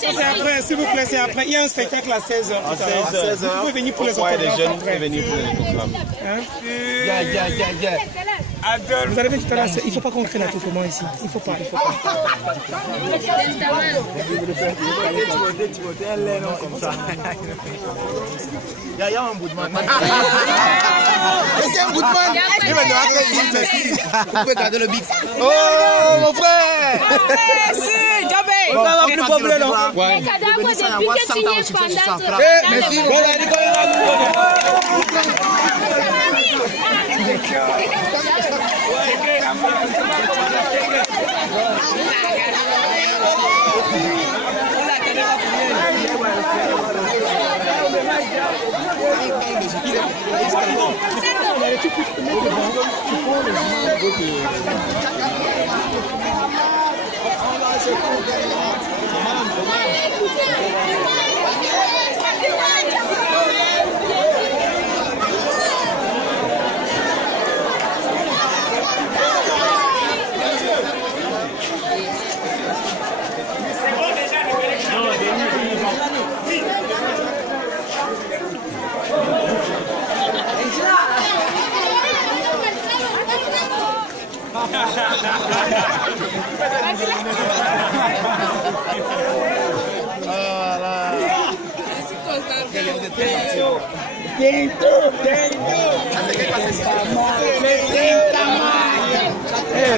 C'est après, s'il vous plaît, c'est après. Il y a un spectacle à 16h. À 16h. Vous pouvez venir pour les autographes. autographes. Les jeunes peuvent venir pour les autographes. Vous allez voir tout à l'heure, il ne faut pas qu'on crée l'attroupement ici. Il ne faut pas, il ne faut pas. Il y a un bout de man. C'est un bout de man. Il va devoir faire une merci. Vous pouvez garder le bic. Oh, mon frère! Merci, Jobé. On va plus populaire, non? Les cadavres depuis que tu n'y es pendant. Merci.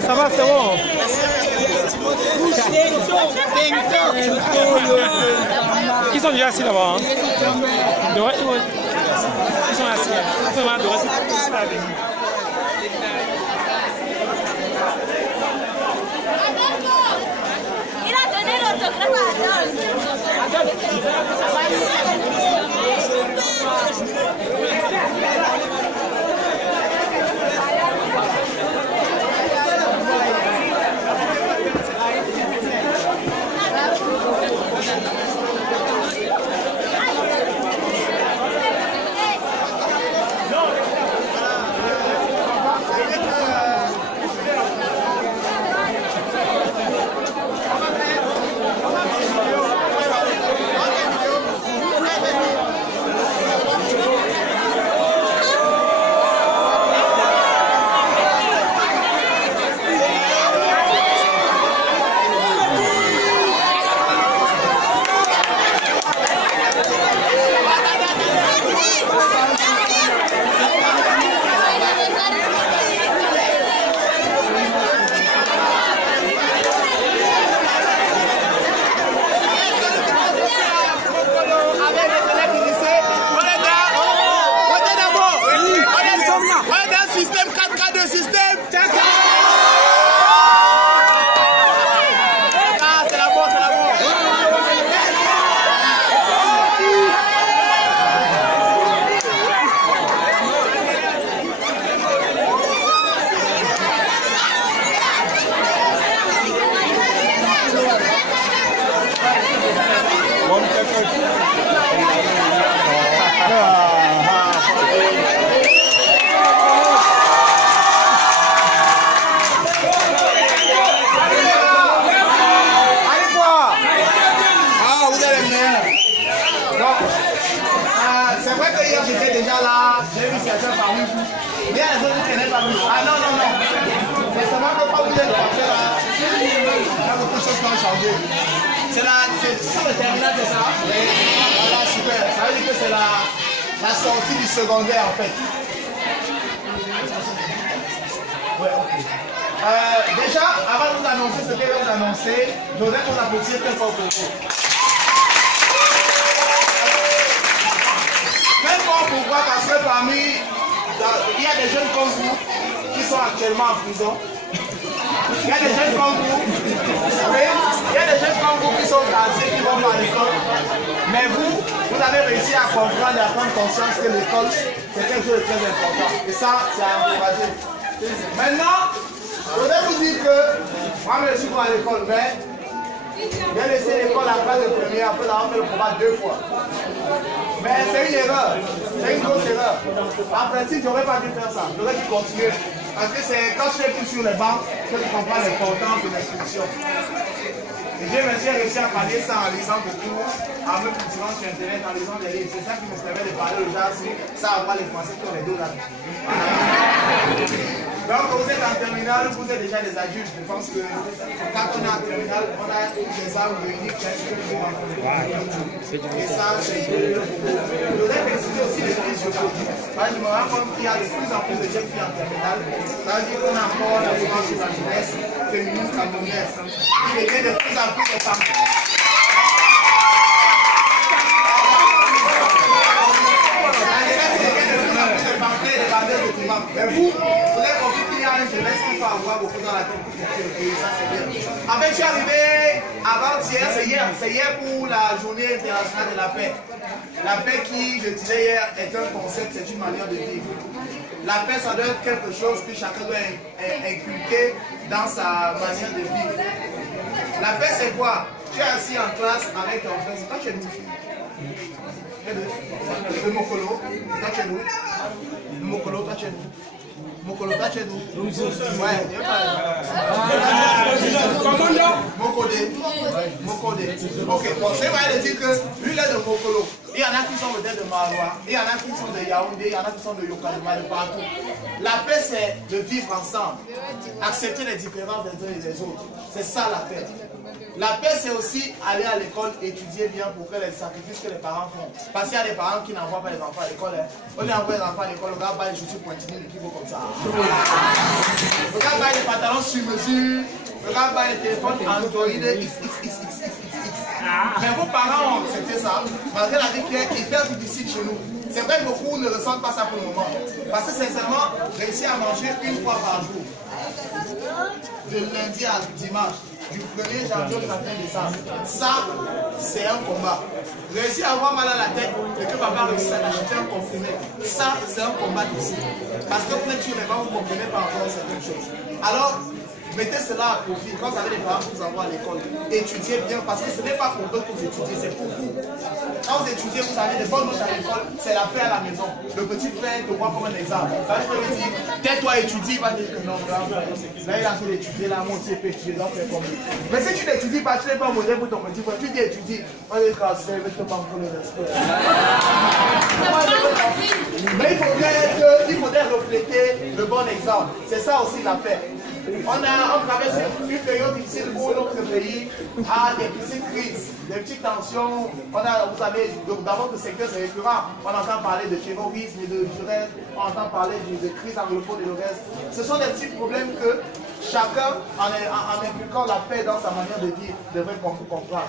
Ça va, c'est bon. Ils sont déjà assis là-bas. Ils sont assis. Il a donné l'autographe à C'est vrai que hier j'étais déjà là, j'ai vu certains parmi vous. Il y a les autres qui n'étaient pas venus. Ah non, non, non. C'est seulement que quand vous êtes passé là, il y a beaucoup de choses qui ont changé. C'est le terminal, c'est ça? Voilà, super. Ça veut dire que c'est la sortie du secondaire en fait. Ouais, ok. Déjà, avant de vous annoncer ce que je vais vous annoncer, je voudrais qu'on applaudisse très fort pour vous. Très fort pourquoi? Parce que parmi, il y a des jeunes comme vous qui sont actuellement en prison. Il y a des jeunes comme vous, oui, il y a des jeunes comme vous qui sont cassés, qui vont pas à l'école. Mais vous avez réussi à comprendre et à prendre conscience que l'école, c'est quelque chose de très important. Et ça, c'est à encourager. Maintenant, je voudrais vous dire que moi, je suis à l'école, mais j'ai laissé l'école à place de première, après d'avoir fait le combat 2 fois. Mais c'est une erreur, c'est une grosse erreur. En principe, j'aurais pas dû faire ça, j'aurais dû continuer. Parce que c'est quand je fais tout sur les bancs que je comprends l'importance de l'instruction. Et j'ai réussi à parler ça en lisant beaucoup, en me cultivant sur Internet, en lisant des livres. C'est ça qui me permet de parler aux gens sur ça, avoir les Français qui ont les dos là. Donc vous êtes en terminale, vous êtes déjà des adultes. Je pense que quand on est en terminale, on a des armes uniques presque pour et ça, c'est que je voudrais féliciter aussi les filles sur le je me rends compte qu'il y a de plus en plus de jeunes filles en terminale. Ça veut dire qu'on a encore la mouvement sur la jeunesse féminine camerounaise qui devient de plus en plus de femmes. Mais vous avez compris qu'il y a une jeunesse qu'il faut avoir beaucoup dans la tête pour quitter le pays, ça c'est bien. En fait, je suis arrivé avant-hier, c'est hier pour la journée internationale de la paix. La paix qui, je disais hier, est un concept, c'est une manière de vivre. La paix, ça doit être quelque chose que chacun doit inculquer dans sa manière de vivre. La paix, c'est quoi? Tu es assis en classe avec ton frère, c'est pas chez nous. Le Mokolo, toi chez nous. Le Mokolo, toi chez nous. Mokolo, toi chez nous. Ouais, Mokodé. Ok, bon, c'est vrai de dire que lui, il est de Mokolo. Il y en a qui sont peut-être de Marois, il y en a qui sont de Yaoundé, il y en a qui sont de Yokalema, de partout. La paix, c'est de vivre ensemble, accepter les différences des uns et des autres. C'est ça la paix. La paix, c'est aussi aller à l'école, étudier bien pour que les sacrifices que les parents font. Parce qu'il y a des parents qui n'envoient pas les enfants à l'école. On envoie les enfants à l'école, le gars bat les chaussures pointillées, qui vont comme ça. Le gars bat les pantalons sur mesure, le gars bat les téléphones Android XXXXX. Mais vos parents ont accepté ça, malgré la vie qui est hyper difficile chez nous. C'est vrai que beaucoup ne ressentent pas ça pour le moment. Parce que sincèrement, réussir à manger une fois par jour, de lundi à dimanche, du 1er janvier au 31 décembre, ça, c'est un combat. Réussir à avoir mal à la tête et que papa réussisse à acheter un comprimé, ça, c'est un combat difficile. Parce que peut-être que les parents vous comprenez pas encore certaines choses. Alors, mettez cela à profit. Quand vous avez des parents qui vous envoient à l'école, étudiez bien parce que ce n'est pas pour eux que vous étudiez, c'est pour vous. Quand vous étudiez, vous avez des bonnes notes à l'école, c'est la paix à la maison. Le petit frère te voit comme un exemple. Ça, je peux lui dire, tais-toi, étudie, il va dire que non, là, il est en train d'étudier, là, moi aussi, je peux étudier, donc faire comme lui. Mais si tu n'étudies pas, tu n'es pas modèle pour ton petit frère, tu dis étudie, on est cassé, mais tu manques pour le respect. Mais il faudrait refléter le bon exemple. C'est ça aussi la paix. On traverse une période difficile où notre pays a des petites crises, des petites tensions. Vous savez, d'abord le secteur c'est récurrent. On entend parler de terrorisme et de violence, on entend parler de crise anglophone et le reste. Ce sont des petits problèmes que chacun, en impliquant la paix dans sa manière de vivre, devrait comprendre.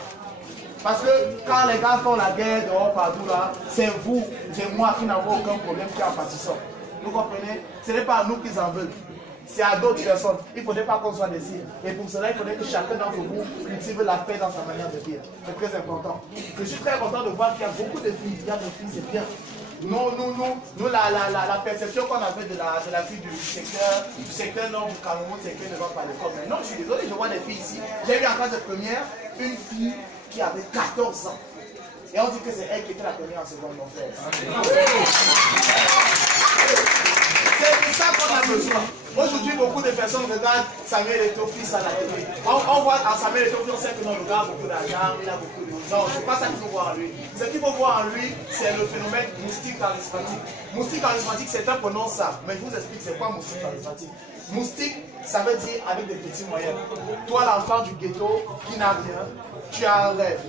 Parce que quand les gars font la guerre dehors partout là, c'est vous, c'est moi qui n'avons aucun problème qui en pâtissons. Vous comprenez? Ce n'est pas à nous qu'ils en veulent. C'est à d'autres personnes. Il ne faudrait pas qu'on soit des signes. Et pour cela, il faudrait que chacun d'entre vous cultive la paix dans sa manière de vivre. C'est très important. Je suis très content de voir qu'il y a beaucoup de filles. Il y a des filles, c'est bien. Nous la perception qu'on avait de la vie du secteur nord du Cameroun, c'est qu'elle ne va pas à l'école. Mais non, je suis désolé, je vois des filles ici. J'ai vu en classe de première une fille qui avait 14 ans. Et on dit que c'est elle qui était la première en seconde, mon frère. C'est de ça qu'on a besoin. Aujourd'hui, beaucoup de personnes regardent Samuel Eto'o fils à la télé. On voit à Samuel Eto'o, on sait que non, le gars a beaucoup d'argent, il a beaucoup de... Non, c'est pas ça qu'il faut voir en lui. Ce qu'il faut voir en lui, c'est le phénomène moustique charismatique. Moustique charismatique, c'est un pronom ça. Mais je vous explique c'est quoi moustique charismatique. Moustique, ça veut dire avec des petits moyens. Toi, l'enfant du ghetto qui n'a rien, tu as un rêve.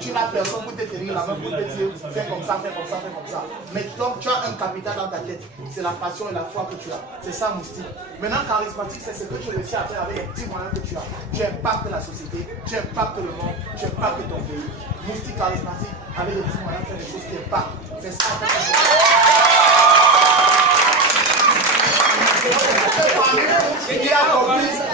Tu n'as personne pour te tenir la main, pour te dire fais comme ça, fais comme ça, fais comme ça. Mais donc tu as un capital dans ta tête. C'est la passion et la foi que tu as. C'est ça moustique. Maintenant, charismatique, c'est ce que tu réussis à faire avec les petits moyens que tu as. Tu impactes la société, tu impactes le monde, tu impactes ton pays. Moustique charismatique, avec les petits moyens, faire des choses qui impactent. C'est ça en fait.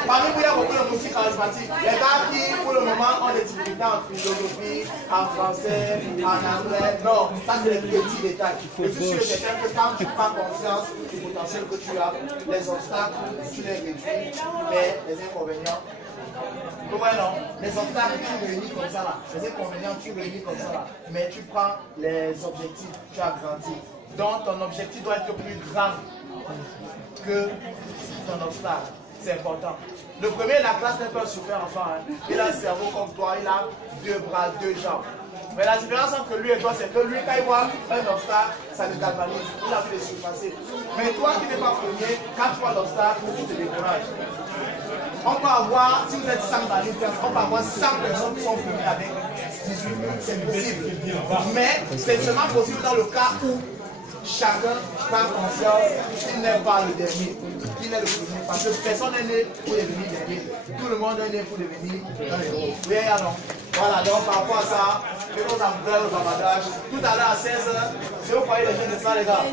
Parmi vous, il y a beaucoup de moustique charismatique. Les gars qui, pour le moment, ont des difficultés en philosophie, en français, en anglais. Non, ça c'est les petits détails. Je suis sûr que quand tu prends conscience du potentiel que tu as, les obstacles, tu les réduis, mais les inconvénients. Ouais, non, les obstacles, tu réunis comme ça là. Les inconvénients, tu réunis comme ça là. Mais tu prends les objectifs, tu agrandis. Donc, ton objectif doit être plus grand que ton obstacle. C'est important. Le premier, la classe n'est pas un super enfant. Hein. Il a un cerveau comme toi, il a 2 bras, 2 jambes. Mais la différence entre lui et toi, c'est que lui, quand il voit un obstacle, ça le galvanise. Il a envie de surpasser. Mais toi qui n'es pas premier, quand tu vois l'obstacle, tu te décourages. On peut avoir, si vous êtes 100 dans une classe, on peut avoir 100 personnes qui sont premières avec 18. C'est possible. Mais c'est seulement possible dans le cas où chacun prend conscience qu'il n'est pas le dernier, qu'il est le premier. Parce que personne n'est né pour devenir dernier. Tout le monde est né pour devenir un héros. Oui, alors. Voilà, donc par rapport à ça, faisons un bref bavardage. Tout à l'heure à 16h, c'est au foyer des jeunes de ça, les gars.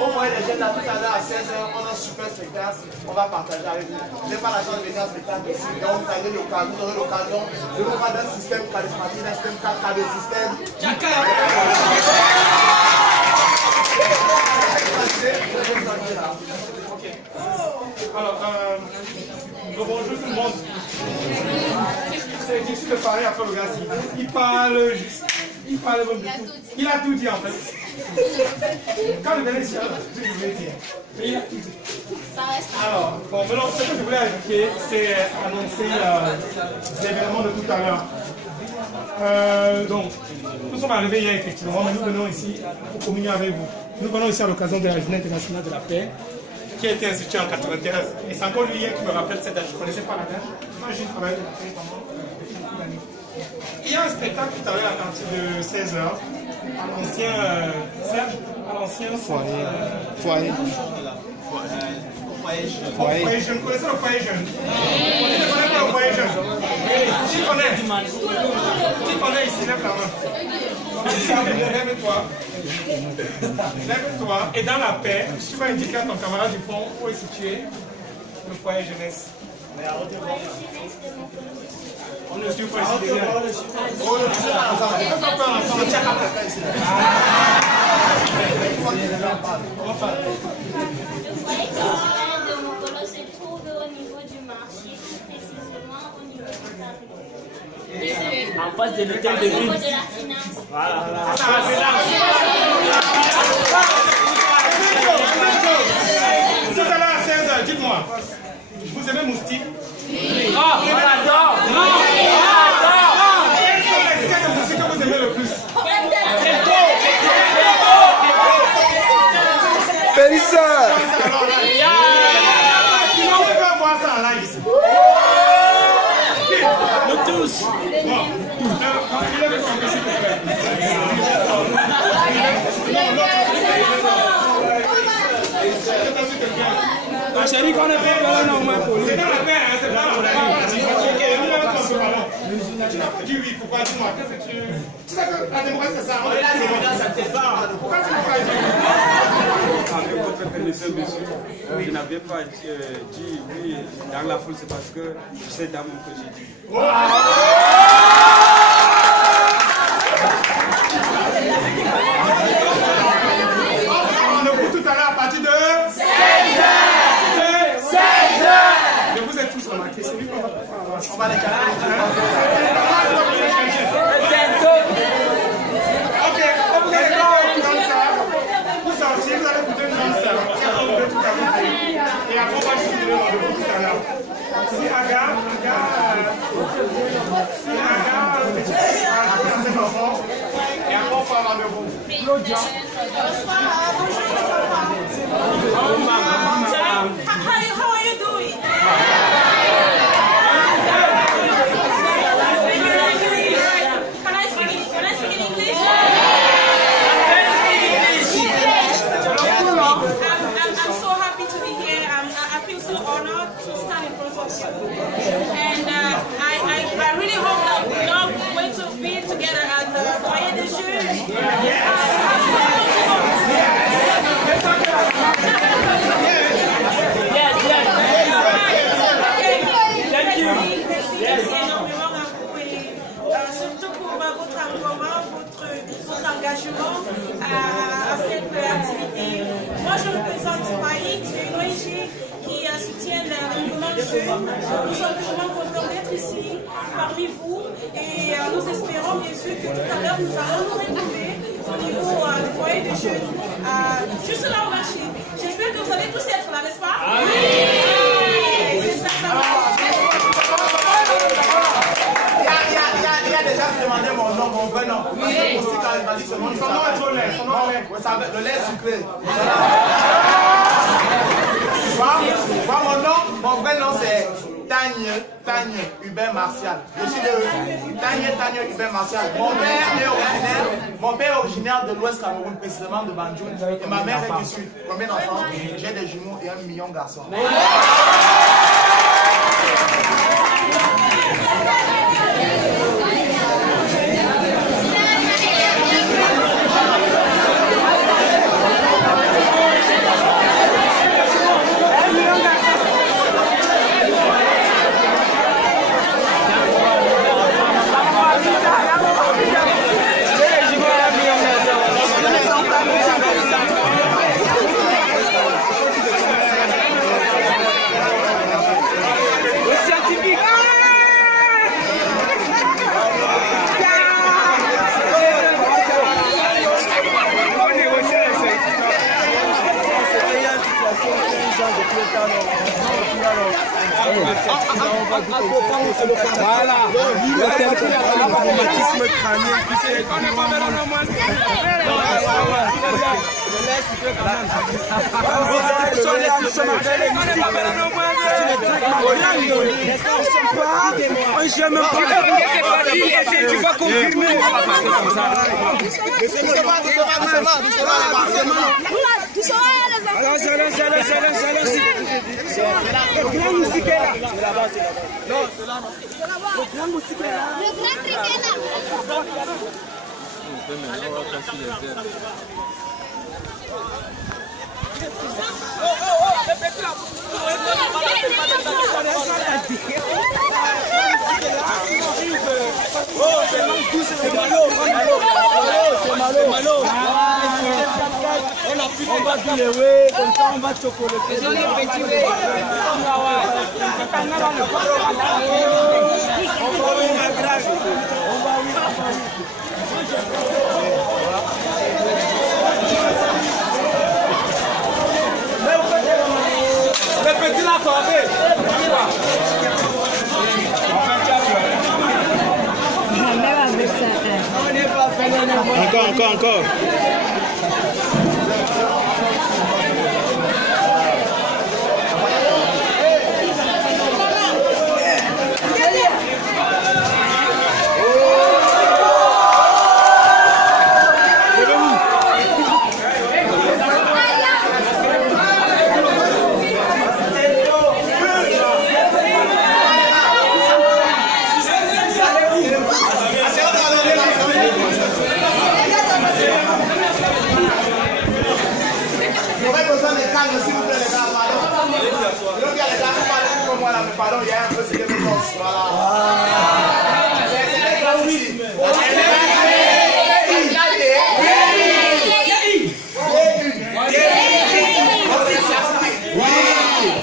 Au foyer des jeunes, là, tout à l'heure à 16h, on a un super spectacle. On va partager avec vous. Je n'ai pas la chance de venir à un spectacle ici. Donc, vous aurez l'occasion de vous voir d'un système charismatique, d'un système 4K, d'un système. Alors, bonjour tout le monde. C'est difficile de parler après le gars. Il parle juste. Il parle comme tout. Il a tout dit en fait. Quand le gars est ici, je voulais dire. Mais il a tout dit. Alors, bon, maintenant, ce que je voulais ajouter, c'est annoncer l'événement de tout à l'heure. Donc, nous sommes arrivés hier effectivement, mais nous venons ici pour communier avec vous. Nous venons ici à l'occasion de la Journée internationale de la paix, qui a été instituée en 1991. Et c'est encore lui hier qui me rappelle cette date. Je ne connaissais pas la date. Moi, j'ai travaillé de la paix pendant beaucoup d'années. Il y a un spectacle tout à l'heure à partir de 16h, à l'ancien foyer. Foyer jeune. Vous connaissez le foyer jeune? Qui ne connaît pas le foyer jeune? Qui connaît? Qui connaît ici? Lève la main. Lève-toi. Lève-toi. Et dans la paix, tu vas indiquer à ton camarade du fond où est situé le foyer jeunesse. On ne suit pas ici déjà. De Mokolo se trouve au niveau du marché, plus précisément au niveau du carré. En face de l'hôtel de Au niveau ville. de la finance. Voilà. Tout à l'heure à 16h, dites-moi, vous aimez moustique? Oh, on adore. Non, on adore. Quels sont les sketchs de moustique que vous aimez le plus? Périsseur. On peut voir ça en live ici. Nous tous. Bon, il est le s'il te plaît. Ma chérie, qu'on est pas là, non, moi, pour lui. C'est dans la paix, hein, c'est pas dans la paix. Tu n'as pas dit oui, pourquoi dis-moi? Qu'est-ce que tu sais que la démocratie, c'est ça. On est là, pourquoi tu n'as pas dit oui? Avec votre permission, monsieur, je n'avais pas dit oui dans la foule, c'est parce que je sais dans mon que j'ai dit. Rendez-vous tout à l'heure à partir de 16h. Je vous ai tous remarqué, c'est lui qu'on va faire. On va les caler. Ok, vous allez écouter une danse. Vous sortir, vous allez écouter une danse. Et après, on va juste donner rendez-vous tout à l'heure. Si Aga, ses enfants, et après, on fera rendez-vous. How are you doing? Can I speak in English? I'm so happy to be here. I feel so honored to stand in front of you. And I really hope that we're all going to be together at the Foyer des Jeunes. Merci énormément à vous et surtout pour votre engouement, votre engagement à cette activité. Moi, je représente Faïk, c'est une ONG qui soutient le mouvement jeune. Nous sommes vraiment contents d'être ici parmi vous et nous espérons bien sûr que tout à l'heure nous allons nous retrouver au niveau du foyer des jeunes, juste là au marché. J'espère que vous allez tous être là, n'est-ce pas? Oui! C'est ça, ça va. Non. Oui. Moustique charismatique, son nom est trop lait. Le lait sucré. Moi, mon vrai nom c'est Tagne Hubert Martial. Je suis de Tagne Hubert Martial. Mon père est originaire de l'Ouest Cameroun, précisément de Banjul. Et ma mère est du Sud. Combien d'enfants? J'ai des jumeaux et 1 million de garçons. Voilà. Le traumatisme crânien qui fait. Tu vas confirmer. Le grand moustique est là. Non, c'est là. Le grand moustique est là. Le grand truc est là. Oh, c'est Malo. C'est Malo. On a plus de comme ça on va chocolater. Désolé, petit wé. Le petit l'a sauvé. Encore. Pardon, il y a un peu de défense. Voilà.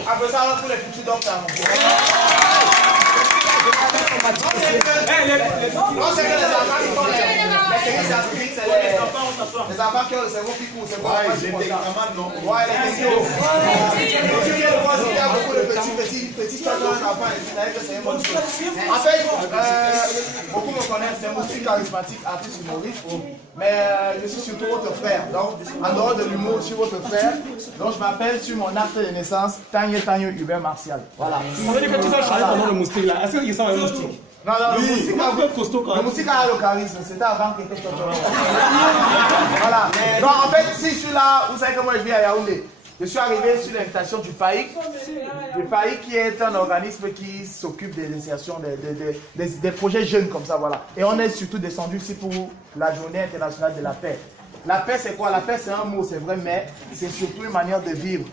Après ça, on trouve les futurs docteurs. Non, c'est que les enfants qui font les scientifiques, c'est les enfants qui ont le cerveau qui court. C'est quoi? Les télécommandes, non? Ouais, les télécommandes. Il y a beaucoup de petits enfants ici, c'est une bonne chose. En fait, beaucoup me connaissent, c'est moustique charismatique, artiste humoriste. Mais je suis surtout votre frère. Donc, en dehors de l'humour, je suis votre frère. Donc, je m'appelle sur mon acte de naissance Tagne Hubert Martial. Voilà. Vous avez dit que tu vas changer pendant le moustique là. Est-ce qu'il sent un moustique? Non, le moustique a le charisme, c'était avant que quelque chose. Voilà. Donc en fait, si je suis là, vous savez que moi je vis à Yaoundé. Je suis arrivé sur l'invitation du PAIC. Le PAIC qui est un organisme qui s'occupe des insertions, des projets jeunes comme ça, voilà. Et on est surtout descendu ici pour la journée internationale de la paix. La paix c'est quoi? La paix c'est un mot, c'est vrai, mais c'est surtout une manière de vivre.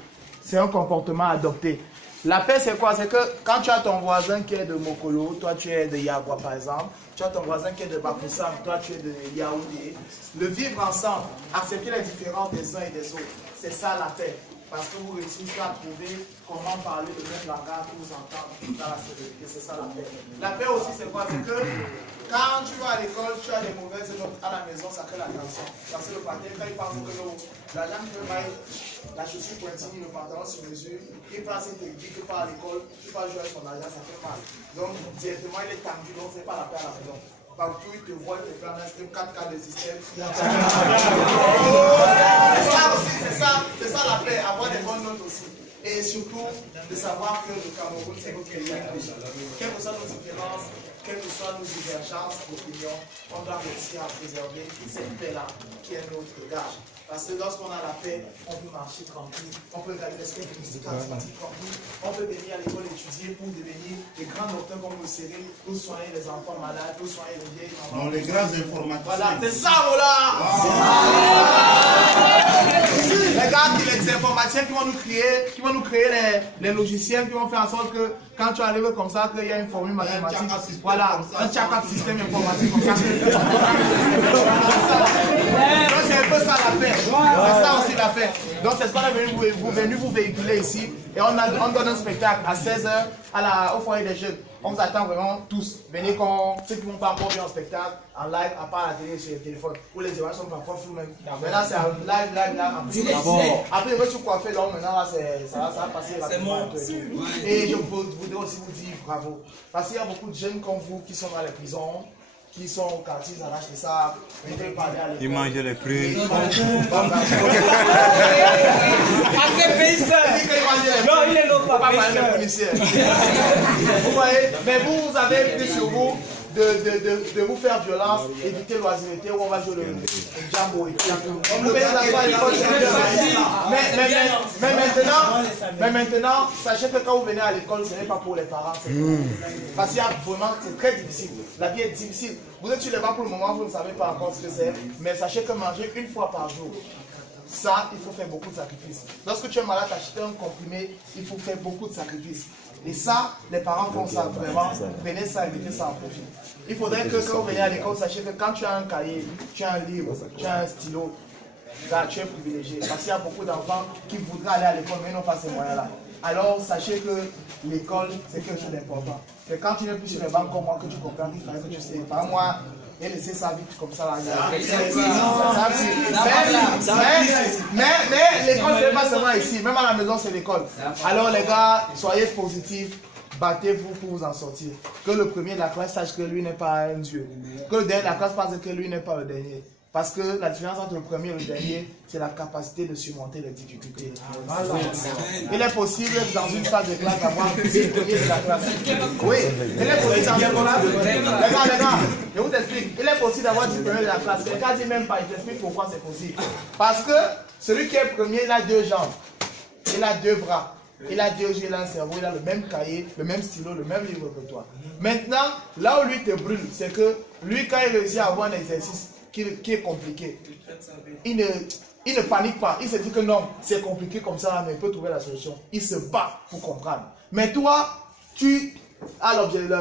C'est un comportement adopté. La paix, c'est quoi? C'est que quand tu as ton voisin qui est de Mokolo, toi tu es de Yagua par exemple, tu as ton voisin qui est de Bafoussam, toi tu es de Yaoundé, le vivre ensemble, accepter les différences des uns et des autres, c'est ça la paix. Parce que vous réussissez à trouver comment parler le même langage pour vous entendre dans la sécurité, c'est ça la paix. La paix aussi, c'est quoi? C'est que quand tu vas à l'école, tu as des mauvaises notes à la maison, ça crée la tension. Parce que le patin, quand il pense que la langue peut mal, la chaussure pointillée, le pantalon sur mesure, il passe et te dit que par l'école, tu vas jouer son argent, ça fait mal. Donc, directement, il est tendu, donc c'est pas la paix à la maison. partout ils te voient, ils te prennent un stream 4K de système. C'est ça la paix, avoir des bonnes notes aussi. Et surtout, de savoir que le Cameroun, c'est notre pays à tous. Quelles que soient nos différences, quelles que soient nos divergences d'opinion, on doit réussir à préserver cette paix-là qui est notre gage. Parce que lorsqu'on a la paix, on peut marcher tranquille, on peut regarder les statistiques mathématiques tranquille, on peut venir à l'école étudier pour devenir des grands docteurs comme le Cyril, pour soigner les enfants malades, pour soigner les vieilles mamans. Non, les grands informaticiens. Voilà, c'est ça, voilà! Regarde les informaticiens qui vont nous créer les logiciels qui vont faire en sorte que quand tu arrives comme ça, qu'il y a une formule mathématique, voilà, un check-up système informatique comme ça. C'est un peu ça la paix. C'est ça aussi la paix. Donc c'est ce qu'on est venu vous véhiculer ici. Et on donne un spectacle à 16h au foyer des jeunes. On vous attend vraiment tous. Venez quand ceux qui ne vont pas encore bien au spectacle, en live, à part la télé sur le téléphone, où les images sont parfois floues même. Mais là c'est en live. Après, je suis coiffé là, maintenant là, ça va passer rapidement. Et je voudrais aussi vous dire bravo. Parce qu'il y a beaucoup de jeunes comme vous qui sont dans les prisons, qui sont au quartier, ça lâche ça. Ils mangent les prix. Non, il est l'autre pas vous voyez, mais vous avez pris sur vous de vous faire violence, éviter l'oisiveté où on va jouer le jambo. Mais maintenant, sachez que quand vous venez à l'école, ce n'est pas pour les parents. Parce qu'il y a vraiment, c'est très difficile. La vie est difficile. Vous êtes sur les bancs pour le moment, vous ne savez pas encore ce que c'est. Mais sachez que manger une fois par jour, ça, il faut faire beaucoup de sacrifices. Lorsque tu es malade, acheter un comprimé, il faut faire beaucoup de sacrifices. Et ça, les parents font ça vraiment. Prenez ça et mettez ça en profit. Il faudrait que quand vous venez à l'école, sachez que quand tu as un cahier, tu as un livre, tu as un stylo, là, tu es privilégié. Parce qu'il y a beaucoup d'enfants qui voudraient aller à l'école, mais n'ont pas ces moyens-là. Alors, sachez que l'école, c'est quelque chose d'important. C'est quand tu n'es plus sur les bancs comme moi que tu comprends qu'il fallait que tu sais. Par moi, et laisser sa vie comme ça là. Mais l'école, ce n'est pas seulement ici. Même à la maison, c'est l'école. Alors, les gars, soyez positifs. Battez-vous pour vous en sortir. Que le premier de la classe sache que lui n'est pas un dieu. Que le dernier de la classe pense que lui n'est pas le dernier. Parce que la différence entre le premier et le dernier, c'est la capacité de surmonter les difficultés. Il est possible dans une salle de classe d'avoir le premier de la classe. Oui, il est possible dans une classe. Les gars, je vous explique. Il est possible d'avoir du premier de la classe. Le cas dit même pas, il t'explique pourquoi c'est possible. Parce que celui qui est premier, il a deux jambes, il a deux bras. Il a deux yeux, il a un cerveau, il a le même cahier, le même stylo, le même livre que toi. Maintenant, là où lui te brûle, c'est que lui, quand il réussit à avoir un exercice qui est compliqué, il ne panique pas. Il se dit que non, c'est compliqué comme ça, mais il peut trouver la solution. Il se bat pour comprendre. Mais toi, tu as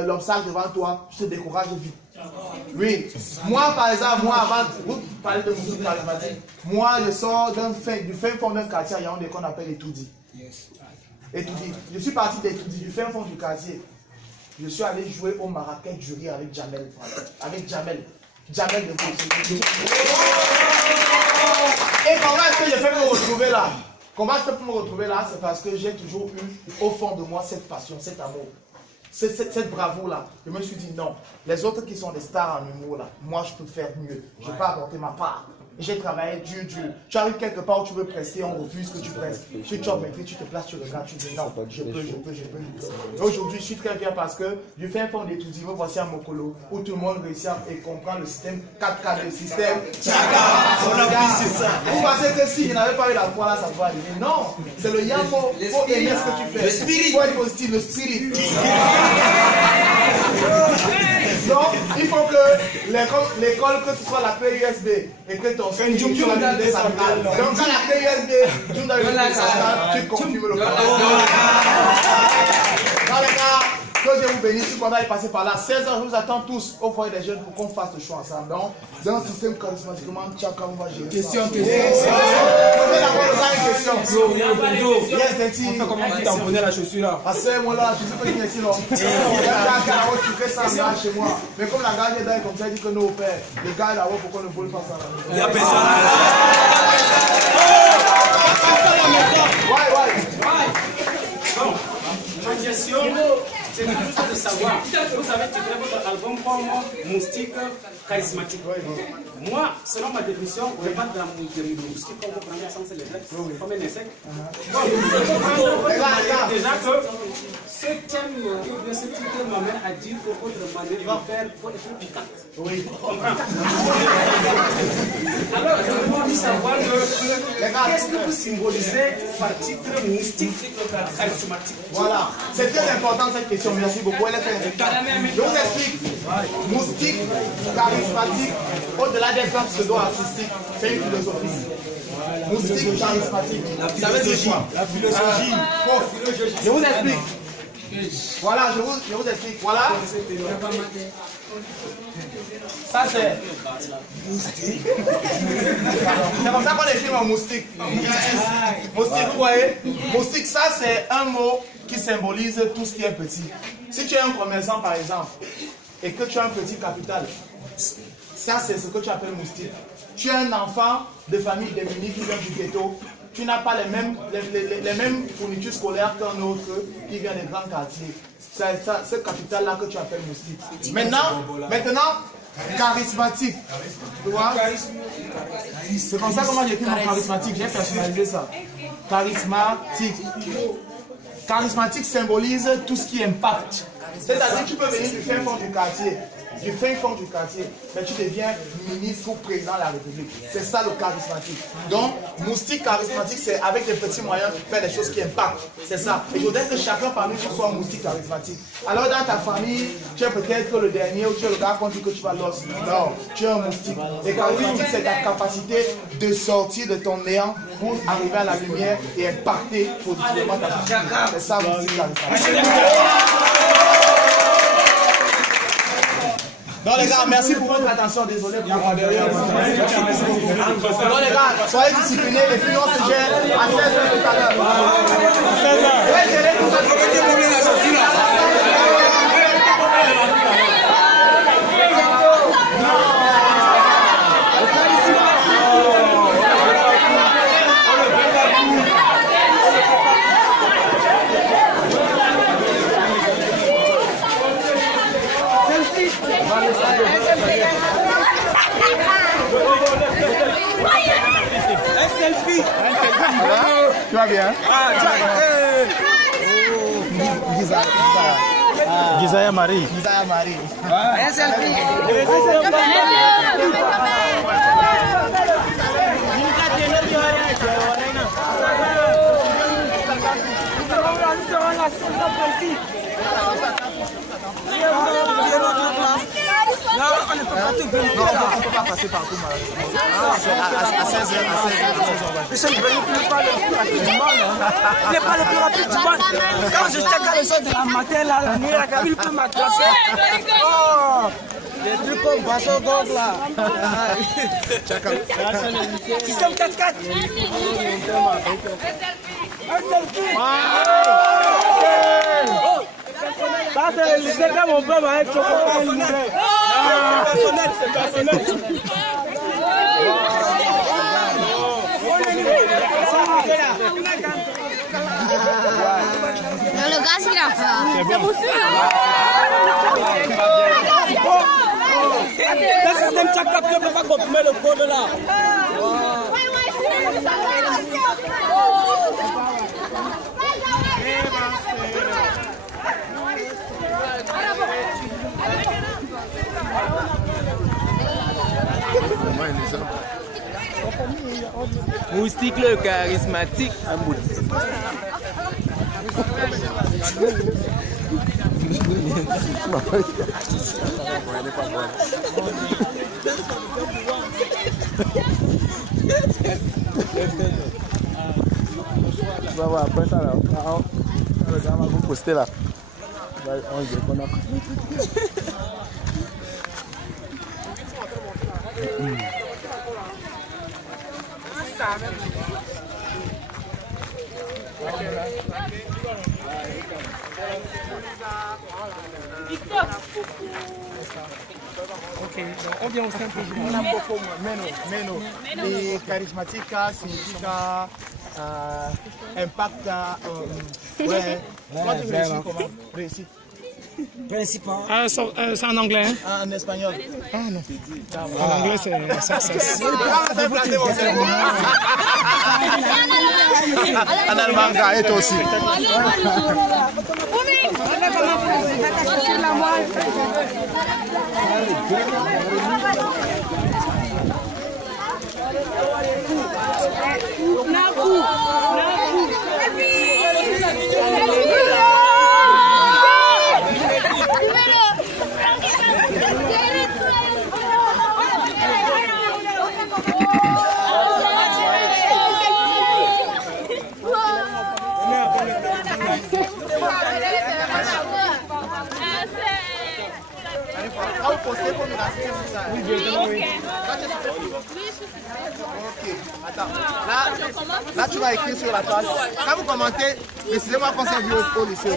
l'obstacle devant toi, tu te décourages vite. Oui. Moi, par exemple, avant, vous parlez de musique mathématique, moi, je sors du fin fond d'un quartier à Yaoundé qu'on appelle Etoudi. Etoudi. Je suis parti d'Etoudi, du fin fond du quartier. Je suis allé jouer au Marrakech du Riz avec Jamel. Avec Jamel. Jamel de Gaulle. Et comment est-ce que je fais pour me retrouver là? Comment je fais pour me retrouver là? C'est parce que j'ai toujours eu au fond de moi cette passion, cet amour. Cette bravoure-là, je me suis dit non, les autres qui sont des stars en humour là, moi je peux faire mieux, je peux apporter ma part. J'ai travaillé dur. Tu arrives quelque part où tu veux prester, on refuse que tu prestes. Si tu as maîtrisé, tu te places, tu regardes, tu dis non, je peux. Aujourd'hui, je suis très fier parce que je fais un fond d'études, voici à Mokolo, où tout le monde réussit et comprend le système 4K, le système Vous pensez que si je n'avais pas eu la foi là, ça va arriver. Non, c'est le lien, il faut aimer ce que tu fais. Le spirit. Il faut être positif, le spirit. Donc, il faut que l'école, que ce soit la clé USB et que ton fils soit la clé centrale. Donc, quand la clé USB, tu dois la centrale, tu confirmes le programme. Dans les gars, que Dieu vous bénisse, si on va y passer par là. 16h, je vous attends tous au foyer des jeunes pour qu'on fasse le choix ensemble. Donc, dans un système charismatiquement, Tchaka, on va gérer. Question. On fait d'abord le gars une question. On fait comment tu tamponner la chaussure là? Ah, c'est moi là, je sais pas qui est ici là. Tu fais ça là chez moi. Mais comme la gare est là, comme ça, il dit que nos pères, les gars là-haut, pourquoi ne volent pas ça là? Il y a personne là. Ouais. Bon, ma question. C'est juste de savoir. Vous savez titrer votre album comme Moustique charismatique. Moi, selon ma définition, on n'est pas dans le moustique comme vous prenez ensemble les blagues, comme un insecte. Déjà que ce thème, ce titre m'amène à dire qu'autre manière, il va faire pour être piquant. Oui, alors, je me demande de savoir qu'est-ce que vous symbolisez par titre moustique charismatique. Voilà, c'est très important cette question, merci beaucoup. Elle est très importante. Je vous explique. Moustique, charismatique, au-delà d'être un pseudo-artistique, c'est une philosophie. Moustique, charismatique. Ça veut dire quoi? La philosophie. Je vous explique. Voilà, je vous explique. Voilà. Ça c'est moustique. C'est comme ça qu'on écrit en moustique. Moustique, vous voyez? Moustique, ça c'est un mot qui symbolise tout ce qui est petit. Si tu es un commerçant par exemple, et que tu as un petit capital, ça c'est ce que tu appelles moustique. Tu es un enfant de famille démunie qui vient du ghetto, tu n'as pas les mêmes fournitures scolaires qu'un autre qui vient des grands quartiers. C'est ce capital-là que tu appelles moustique. Maintenant, charismatique. Tu vois? C'est comme ça que moi j'écris mon charismatique, j'ai personnalisé ça. Charismatique. Charismatique symbolise tout ce qui impacte. C'est-à-dire que tu peux venir du fin fond du quartier, mais tu deviens ministre ou président de la République. C'est ça le charismatique. Donc, moustique charismatique, c'est avec des petits moyens faire des choses qui impactent. C'est ça. Et je voudrais que chacun parmi nous soit moustique charismatique. Alors, dans ta famille, tu es peut-être le dernier ou tu es le gars qu'on dit que tu vas l'os. Non, tu es un moustique. Et charismatique, c'est ta capacité de sortir de ton néant pour arriver à la lumière et impacter positivement ta famille. C'est ça, moustique charismatique. Non les gars, merci pour votre attention, désolé pour votre derrière. Non les gars, soyez disciplinés et puis on se gère à 16h tout à l'heure. À 16h. Un selfie. Tu vas bien? Gisaya Marie. Gisaya Marie. Un selfie. Non, on ne peut pas tout vérifier. Non, on ne peut pas passer partout, malheureusement. À 16h, Monsieur, il ne pleut pas le plus rapide du monde. Il n'est pas le plus rapide du monde. Quand je check à l'essor de la matin, là, la nuit, il peut m'attraper. Oh! Des trucs comme Basso Gog, là. Système 4-4. Un selfie. Ça, c'est le secret, mon père va être chocolat. C'est personnel, Non, le gaz, il a pas. Le système check-up, tu ne peux pas comprimer le code là. Moustique le charismatique. Tu vas voir après ça là. Le gars va vous poster là. On dit qu'on a. Ok, donc on vient au simple jour. On a beaucoup, menos. Et charismatique signifie impact. Ouais, comment tu réussis comment? Réussite. Principal. Ah, c'est en anglais, hein? En espagnol. Ah non. En anglais, c'est success. En allemand, et toi aussi. Là, tu vas écrire sur la page. Quand vous commentez, décidez-moi qu'on s'est vu au lycée.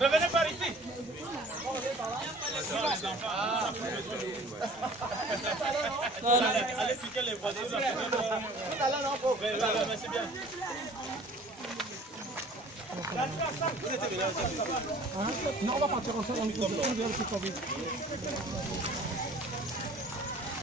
Revenez par ici. Allez piquer les voisins. C'est bien. Non, on va partir ensemble, on est